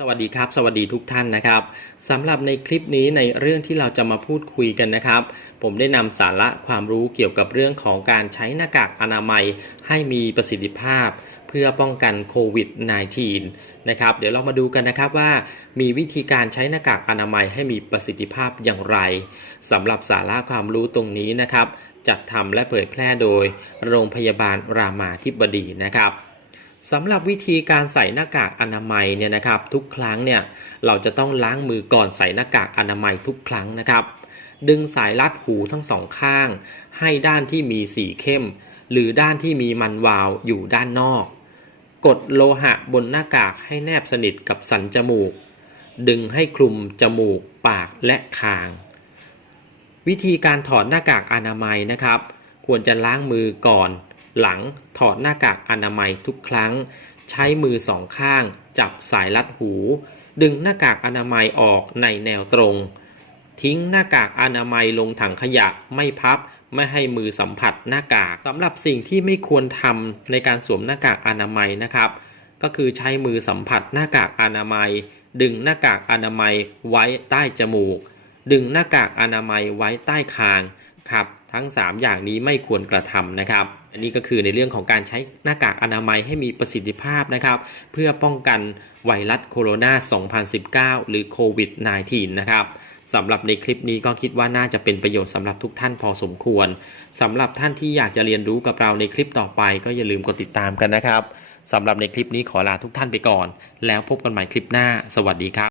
สวัสดีครับ สวัสดีทุกท่านนะครับสำหรับในคลิปนี้ในเรื่องที่เราจะมาพูดคุยกันนะครับ ผมได้นำสาระความรู้เกี่ยวกับเรื่องของการใช้หน้ากากอนามัยให้มีประสิทธิภาพ เพื่อป้องกันโควิด -19 นะครับ เดี๋ยวเรามาดูกันนะครับว่า มีวิธีการใช้หน้ากากอนามัยให้มีประสิทธิภาพอย่างไรสำหรับสาระความรู้ตรงนี้นะครับ จัดทำและเผยแพร่โดย โรงพยาบาลรามาธิบดีนะครับ สำหรับวิธีการใส่หน้ากากอนามัยเนี่ยนะครับทุกครั้งเนี่ยเราจะต้องล้างมือก่อนใส่หน้ากากอนามัยทุกครั้งนะครับ ดึงสายรัดหูทั้งสองข้าง ให้ด้านที่มีสีเข้ม หรือด้านที่มีมันวาวอยู่ด้านนอก กดโลหะบนหน้ากากให้แนบสนิทกับสันจมูก ดึงให้คลุมจมูก ปากและคาง วิธีการถอดหน้ากากอนามัยนะครับ ควรจะล้างมือก่อน หลังถอดหน้ากากอนามัยทุกครั้ง ใช้มือสองข้าง จับสายรัดหู ดึงหน้ากากอนามัยออกในแนวตรง ทิ้งหน้ากากอนามัยลงถังขยะไม่พับไม่ให้มือสัมผัสหน้ากากสำหรับสิ่งที่ไม่ควรทำในการสวมหน้ากากอนามัยนะครับ ก็คือใช้มือสัมผัสหน้ากากอนามัย ดึงหน้ากากอนามัยไว้ใต้จมูก ดึงหน้ากากอนามัยไว้ใต้คาง ครับทั้ง 3 อย่างนี้ไม่ควรกระทำนะครับ อันนี้ก็คือในเรื่องของการใช้หน้ากากอนามัยให้มีประสิทธิภาพนะครับ เพื่อป้องกันไวรัสโคโรนา 2019 หรือโควิด -19 นะครับสำหรับในคลิปนี้ก็คิดว่าน่าจะเป็นประโยชน์สำหรับทุกท่านพอสมควรสำหรับท่านที่อยากจะเรียนรู้กับเราในคลิปต่อไป ก็อย่าลืมกดติดตามกันนะครับสำหรับในคลิปนี้ขอลาทุกท่านไปก่อน แล้วพบกันใหม่คลิปหน้า สวัสดีครับ